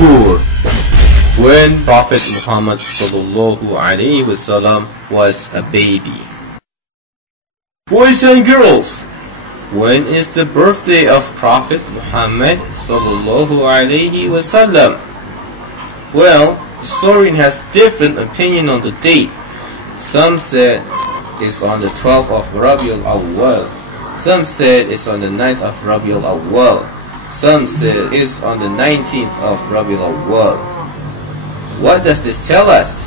poor. When Prophet Muhammad ﷺ was a baby. Boys and girls, when is the birthday of Prophet Muhammad ﷺ? Well, historian has different opinion on the date. Some said it's on the 12th of Rabiul Awwal. Some said it's on the 9th of Rabiul Awwal. Some said it's on the 19th of Rabiul Awwal. What does this tell us?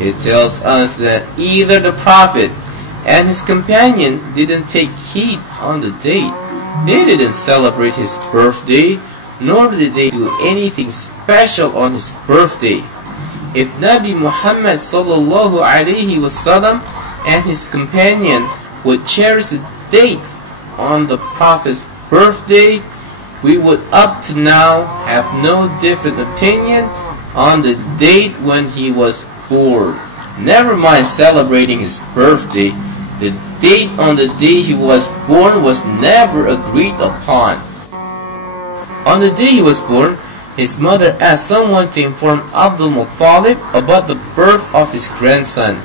It tells us that either the Prophet and his companion didn't take heed on the date. They didn't celebrate his birthday, nor did they do anything special on his birthday. If Nabi Muhammad ﷺ and his companion would cherish the date on the Prophet's birthday, we would up to now have no different opinion on the date when he was born. Never mind celebrating his birthday, the date on the day he was born was never agreed upon. On the day he was born, his mother asked someone to inform Abdul Muttalib about the birth of his grandson,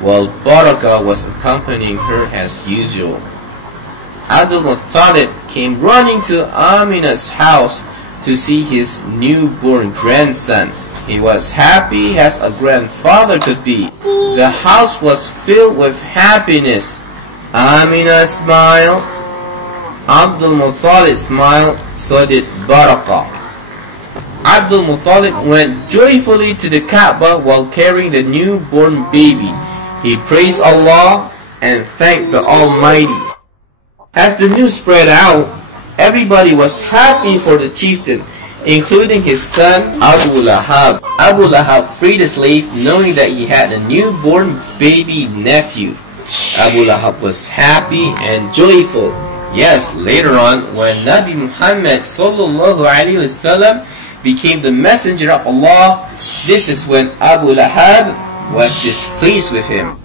while Barakah was accompanying her as usual. Abdul Muttalib came running to Amina's house to see his newborn grandson. He was happy as a grandfather could be. The house was filled with happiness. Amina smiled. Abdul Muttalib smiled, so did Barakah. Abdul Muttalib went joyfully to the Kaaba while carrying the newborn baby. He praised Allah and thanked the Almighty. As the news spread out, everybody was happy for the chieftain, including his son Abu Lahab. Abu Lahab freed a slave knowing that he had a newborn baby nephew. Abu Lahab was happy and joyful. Yes, later on, when Nabi Muhammad ﷺ became the messenger of Allah, this is when Abu Lahab was displeased with him.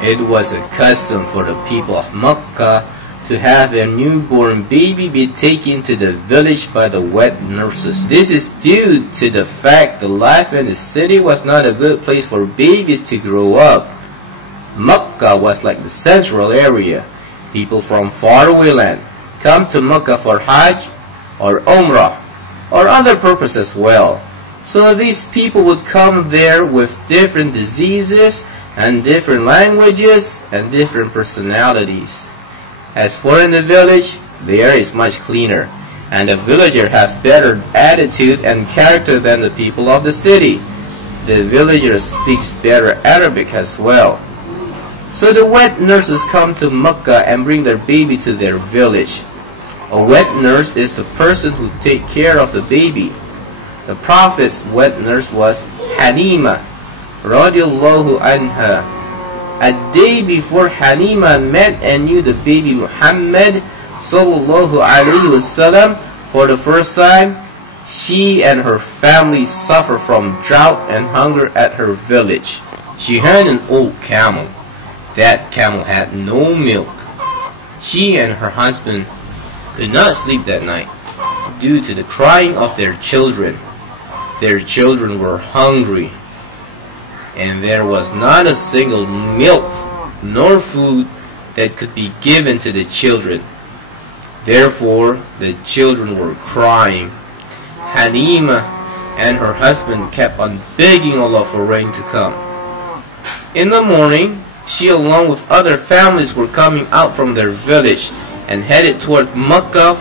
It was a custom for the people of Makkah to have their newborn baby be taken to the village by the wet nurses. This is due to the fact the life in the city was not a good place for babies to grow up. Makkah was like the central area. People from faraway land come to Makkah for Hajj or Umrah or other purposes as well. So these people would come there with different diseases and different languages and different personalities. As for in the village, the air is much cleaner, and the villager has better attitude and character than the people of the city. The villager speaks better Arabic as well. So the wet nurses come to Makkah and bring their baby to their village. A wet nurse is the person who takes care of the baby. The Prophet's wet nurse was Halima radiallahu anha. A day before Halima met and knew the baby Muhammad ﷺ for the first time, she and her family suffered from drought and hunger at her village. She had an old camel. That camel had no milk. She and her husband could not sleep that night due to the crying of their children. Their children were hungry, and there was not a single milk nor food that could be given to the children. Therefore, the children were crying. Halima and her husband kept on begging Allah for rain to come. In the morning, she along with other families were coming out from their village and headed toward Makkah,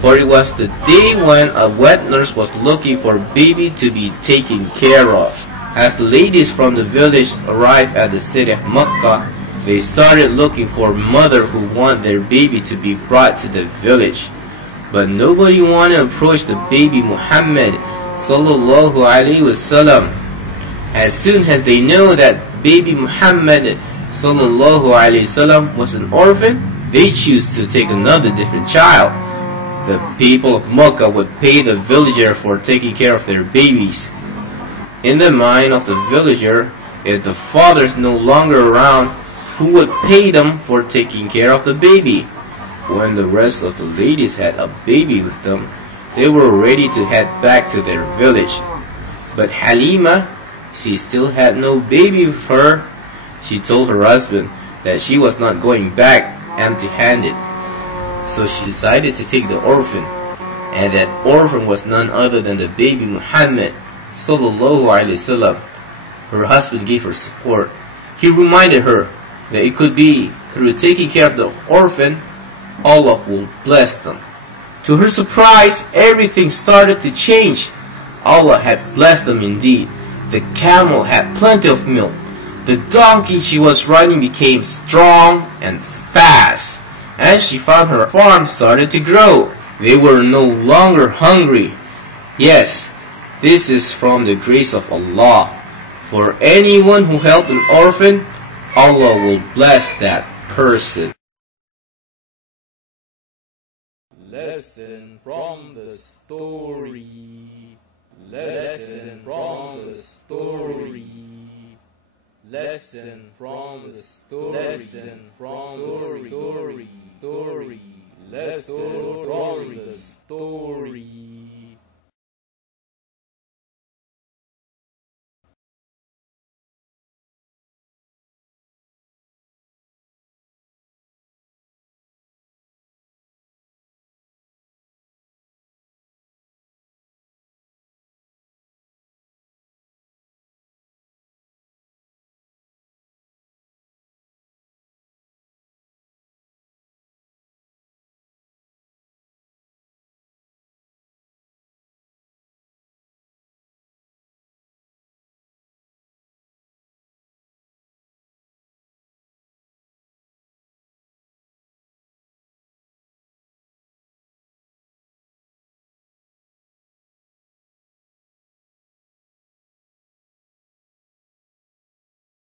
for it was the day when a wet nurse was looking for a baby to be taken care of. As the ladies from the village arrived at the city of Makkah, they started looking for a mother who wanted their baby to be brought to the village. But nobody wanted to approach the baby Muhammad ﷺ. As soon as they know that baby Muhammad ﷺ was an orphan, they choose to take another different child. The people of Makkah would pay the villager for taking care of their babies. In the mind of the villager, if the father is no longer around, who would pay them for taking care of the baby? When the rest of the ladies had a baby with them, They were ready to head back to their village. But Halima, she still had no baby with her. She told her husband that she was not going back empty-handed. So she decided to take the orphan, and that orphan was none other than the baby Muhammad sallallahu alaihi wasallam. Her husband gave her support. He reminded her that it could be through taking care of the orphan, Allah will bless them. To her surprise, everything started to change. Allah had blessed them indeed. The camel had plenty of milk. The donkey she was riding became strong and fast. And she found her farm started to grow. They were no longer hungry. Yes, this is from the grace of Allah. For anyone who helped an orphan, Allah will bless that person. Lesson from the story. Lesson from the story. Lesson from the story. Lesson from the story. Lesson from the story.